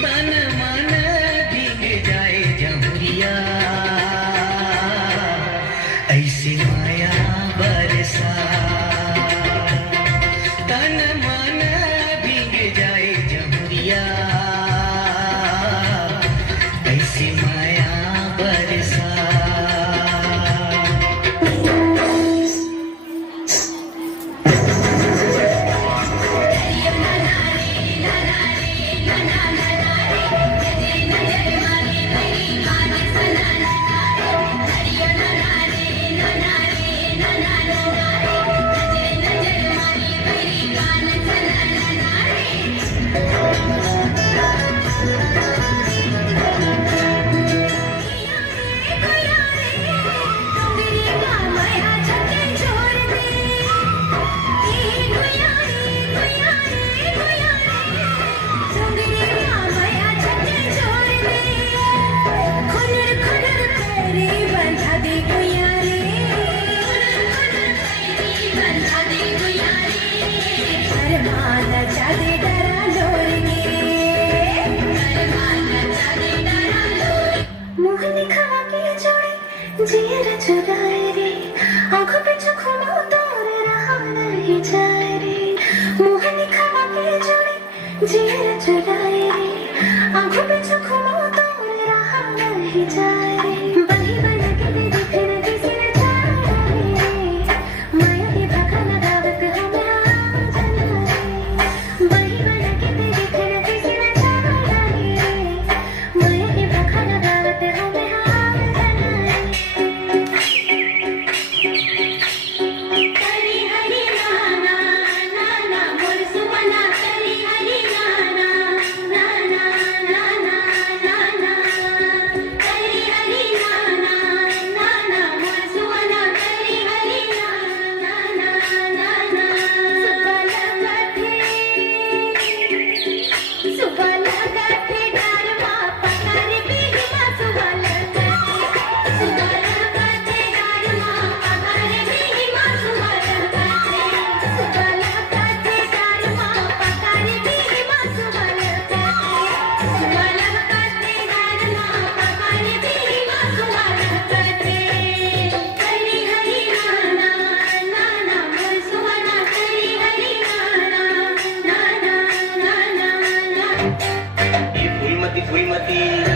तन मन भीग जाए जमुरिया, ऐसी माया बरसा। तन मन भीग जाए जमुरिया, ऐसी माया बरसा। जीर चुराए रे आंखों पे चुखो तोर रहा नहीं जाए रे, मुँह दिखावा के जोड़े जीर चुराए रे आंखों पे चुखो तोर रहा नहीं जाए रे। बंधी बन के तेरी फिर किसी ने जाए रे, माया की भाखा लगावत हमें आ जाना रे। बंधी बन के तेरी फिर किसी ने जाए रे, माया की भाखा लगावत हमें आ जाना रे। फुलमती